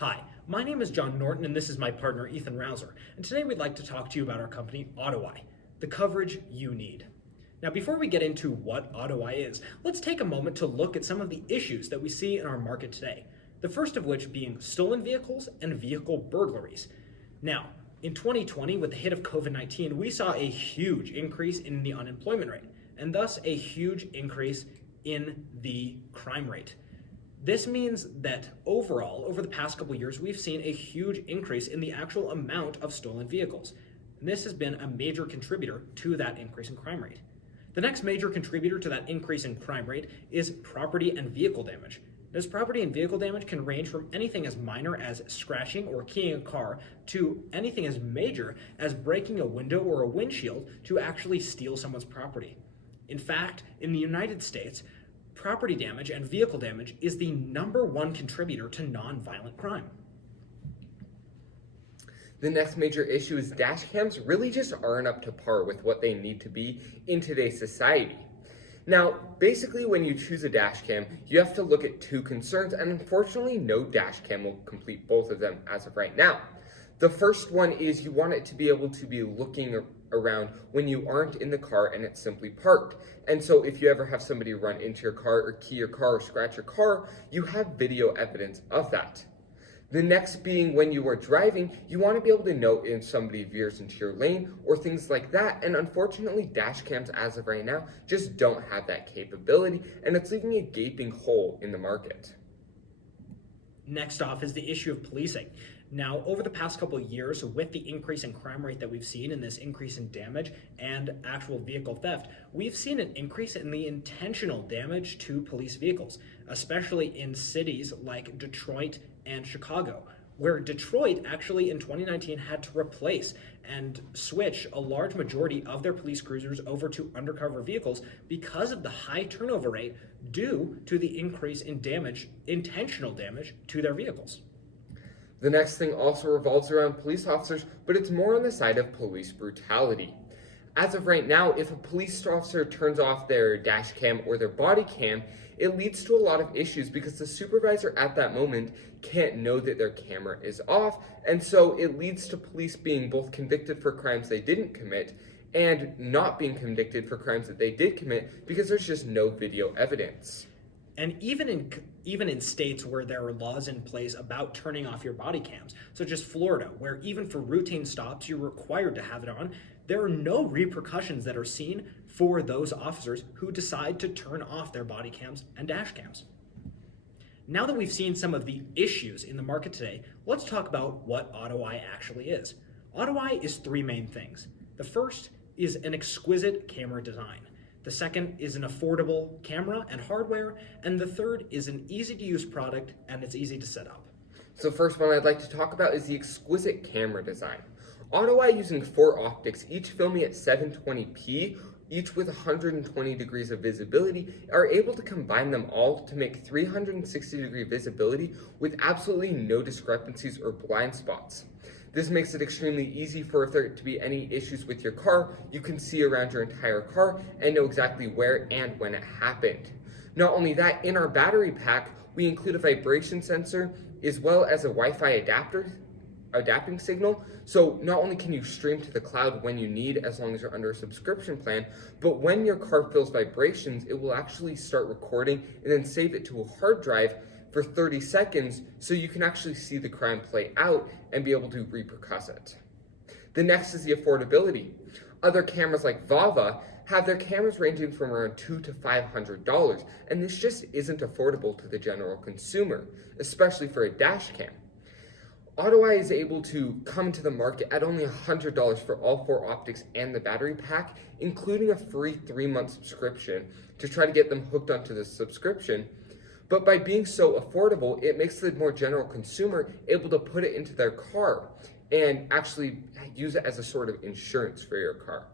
Hi, my name is John Norton and this is my partner Ethan Rouser, and today we'd like to talk to you about our company AutoEYE, the coverage you need. Now before we get into what AutoEYE is, let's take a moment to look at some of the issues that we see in our market today, the first of which being stolen vehicles and vehicle burglaries. Now, in 2020, with the hit of COVID-19, we saw a huge increase in the unemployment rate, and thus a huge increase in the crime rate. This means that overall, over the past couple of years, we've seen a huge increase in the actual amount of stolen vehicles. And this has been a major contributor to that increase in crime rate. The next major contributor to that increase in crime rate is property and vehicle damage. This property and vehicle damage can range from anything as minor as scratching or keying a car to anything as major as breaking a window or a windshield to actually steal someone's property. In fact, in the United States, property damage and vehicle damage is the #1 contributor to nonviolent crime. The next major issue is dash cams really just aren't up to par with what they need to be in today's society. Now, basically when you choose a dash cam, you have to look at two concerns, and unfortunately no dash cam will complete both of them as of right now. The first one is you want it to be able to be looking around when you aren't in the car and it's simply parked. And so if you ever have somebody run into your car or key your car or scratch your car, you have video evidence of that. The next being when you are driving, you want to be able to know if somebody veers into your lane or things like that. And unfortunately, dash cams as of right now just don't have that capability, and it's leaving a gaping hole in the market. Next off is the issue of policing. Now, over the past couple of years, with the increase in crime rate that we've seen and this increase in damage and actual vehicle theft, we've seen an increase in the intentional damage to police vehicles, especially in cities like Detroit and Chicago, where Detroit actually in 2019 had to replace and switch a large majority of their police cruisers over to undercover vehicles because of the high turnover rate due to the increase in damage, intentional damage to their vehicles. The next thing also revolves around police officers, but it's more on the side of police brutality. As of right now, if a police officer turns off their dash cam or their body cam, it leads to a lot of issues because the supervisor at that moment can't know that their camera is off, and so it leads to police being both convicted for crimes they didn't commit and not being convicted for crimes that they did commit because there's just no video evidence. And even in states where there are laws in place about turning off your body cams, such as Florida, where even for routine stops you're required to have it on, there are no repercussions that are seen for those officers who decide to turn off their body cams and dash cams. Now that we've seen some of the issues in the market today, let's talk about what AutoEYE actually is. AutoEYE is three main things. The first is an exquisite camera design. The second is an affordable camera and hardware, and the third is an easy-to-use product, and it's easy to set up. So first one I'd like to talk about is the exquisite camera design. AutoEYE using 4 optics, each filming at 720p, each with 120 degrees of visibility, are able to combine them all to make 360-degree visibility with absolutely no discrepancies or blind spots. This makes it extremely easy for if there to be any issues with your car, you can see around your entire car and know exactly where and when it happened. Not only that, in our battery pack, we include a vibration sensor as well as a Wi-Fi adapting signal. So not only can you stream to the cloud when you need, as long as you're under a subscription plan, but when your car feels vibrations, it will actually start recording and then save it to a hard drive for 30 seconds so you can actually see the crime play out and be able to repercuss it. The next is the affordability. Other cameras like Vava have their cameras ranging from around $200 to $500, and this just isn't affordable to the general consumer, especially for a dash cam. AutoEYE is able to come to the market at only $100 for all 4 optics and the battery pack, including a free 3-month subscription to try to get them hooked onto the subscription. But by being so affordable, it makes the more general consumer able to put it into their car and actually use it as a sort of insurance for your car.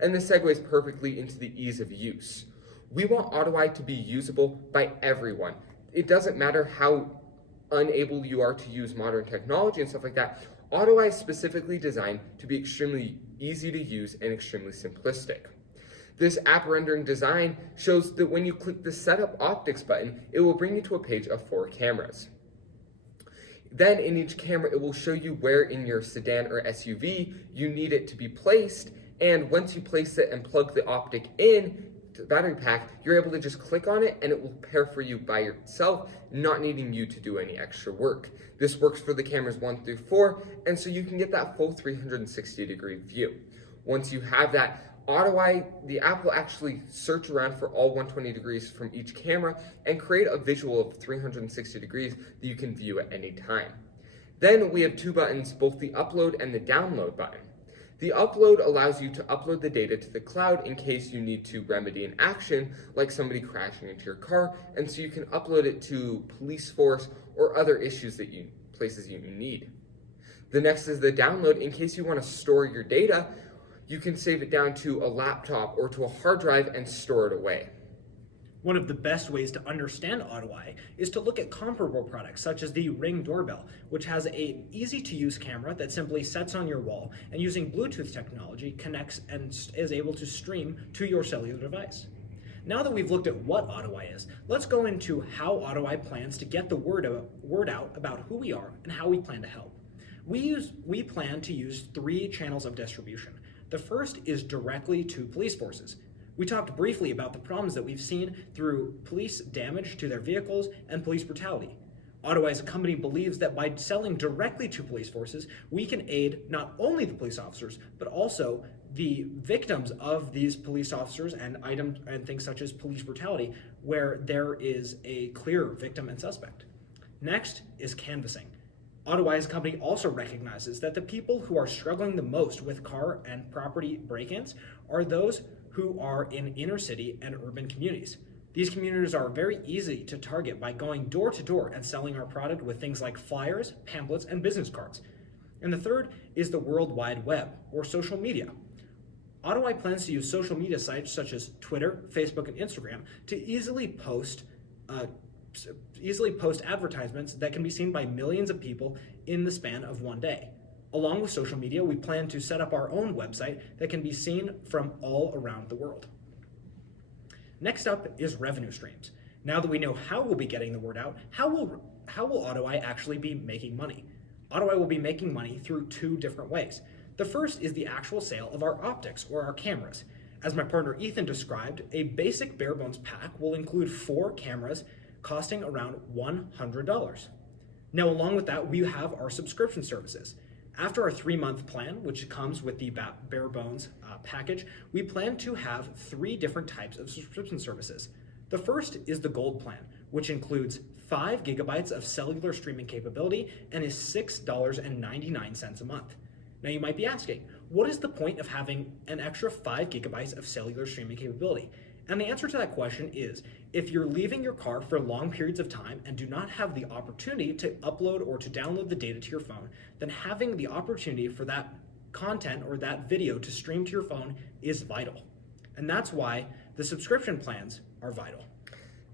And this segues perfectly into the ease of use. We want AutoEYE to be usable by everyone. It doesn't matter how unable you are to use modern technology and stuff like that. AutoEYE is specifically designed to be extremely easy to use and extremely simplistic. This app rendering design shows that when you click the Setup Optics button, it will bring you to a page of 4 cameras. Then in each camera, it will show you where in your sedan or SUV you need it to be placed. And once you place it and plug the optic in to the battery pack, you're able to just click on it and it will pair for you by yourself, not needing you to do any extra work. This works for the cameras 1 through 4, and so you can get that full 360-degree view. Once you have that, AutoEYE, the app will actually search around for all 120 degrees from each camera and create a visual of 360 degrees that you can view at any time. Then we have 2 buttons, both the upload and the download button. The upload allows you to upload the data to the cloud in case you need to remedy an action, like somebody crashing into your car, and so you can upload it to police force or other places you need. The next is the download. In case you want to store your data, you can save it down to a laptop or to a hard drive and store it away. One of the best ways to understand AutoEYE is to look at comparable products such as the Ring doorbell, which has an easy-to-use camera that simply sets on your wall and using Bluetooth technology connects and is able to stream to your cellular device. Now that we've looked at what AutoEYE is, let's go into how AutoEYE plans to get the word out about who we are and how we plan to help. We plan to use 3 channels of distribution. The first is directly to police forces. We talked briefly about the problems that we've seen through police damage to their vehicles and police brutality. AutoEYE as a company believes that by selling directly to police forces, we can aid not only the police officers, but also the victims of these police officers and items and things such as police brutality, where there is a clear victim and suspect. Next is canvassing. AutoEYE as a company also recognizes that the people who are struggling the most with car and property break-ins are those who are in inner city and urban communities. These communities are very easy to target by going door to door and selling our product with things like flyers, pamphlets, and business cards. And the third is the World Wide Web, or social media. AutoEYE plans to use social media sites such as Twitter, Facebook, and Instagram to easily post advertisements that can be seen by millions of people in the span of one day. Along with social media, we plan to set up our own website that can be seen from all around the world. Next up is revenue streams. Now that we know how we'll be getting the word out, how will AutoEYE actually be making money? AutoEYE will be making money through 2 different ways. The first is the actual sale of our optics or our cameras. As my partner Ethan described, a basic bare bones pack will include 4 cameras costing around $100. Now, along with that, we have our subscription services. After our 3-month plan, which comes with the bare bones package, we plan to have 3 different types of subscription services. The first is the Gold plan, which includes 5 gigabytes of cellular streaming capability and is $6.99 a month. Now you might be asking, what is the point of having an extra 5 gigabytes of cellular streaming capability? And the answer to that question is, if you're leaving your car for long periods of time and do not have the opportunity to upload or to download the data to your phone, then having the opportunity for that content or that video to stream to your phone is vital. And that's why the subscription plans are vital.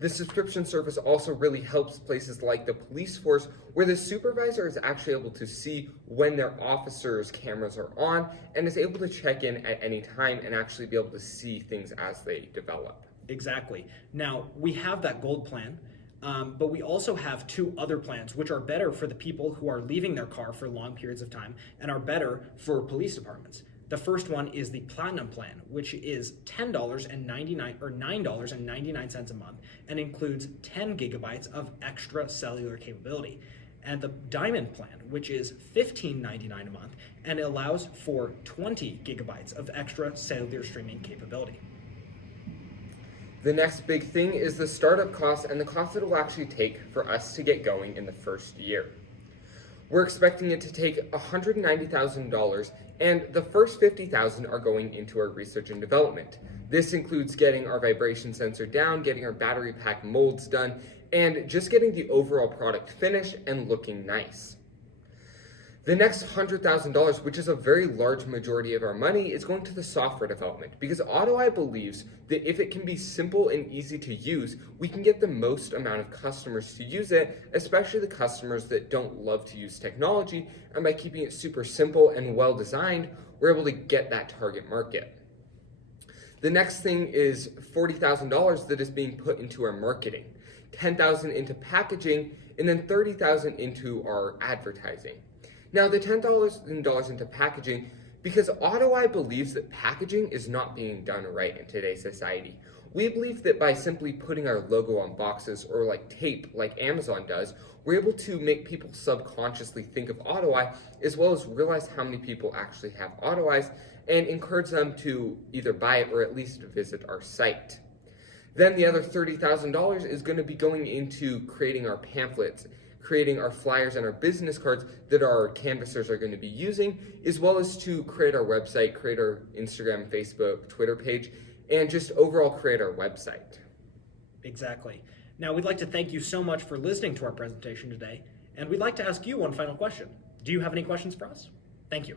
The subscription service also really helps places like the police force, where the supervisor is actually able to see when their officers' cameras are on and is able to check in at any time and actually be able to see things as they develop. Exactly. Now, we have that Gold plan, but we also have 2 other plans which are better for the people who are leaving their car for long periods of time and are better for police departments. The first one is the Platinum plan, which is $9.99 a month and includes 10 gigabytes of extra cellular capability. And the Diamond plan, which is $15.99 a month and allows for 20 gigabytes of extra cellular streaming capability. The next big thing is the startup cost and the cost it will actually take for us to get going in the first year. We're expecting it to take $190,000, and the first $50,000 are going into our research and development. This includes getting our vibration sensor down, getting our battery pack molds done, and just getting the overall product finished and looking nice. The next $100,000, which is a very large majority of our money, is going to the software development, because AutoEYE believes that if it can be simple and easy to use, we can get the most amount of customers to use it, especially the customers that don't love to use technology, and by keeping it super simple and well designed, we're able to get that target market. The next thing is $40,000 that is being put into our marketing, $10,000 into packaging, and then $30,000 into our advertising. Now, the $10,000 into packaging, because AutoEYE believes that packaging is not being done right in today's society. We believe that by simply putting our logo on boxes or like tape, like Amazon does, we're able to make people subconsciously think of AutoEYE, as well as realize how many people actually have AutoEYEs and encourage them to either buy it or at least visit our site. Then the other $30,000 is going to be going into creating our pamphlets, creating our flyers and our business cards that our canvassers are going to be using, as well as to create our website, create our Instagram, Facebook, Twitter page, and just overall create our website. Exactly. Now, we'd like to thank you so much for listening to our presentation today, and we'd like to ask you one final question. Do you have any questions for us? Thank you.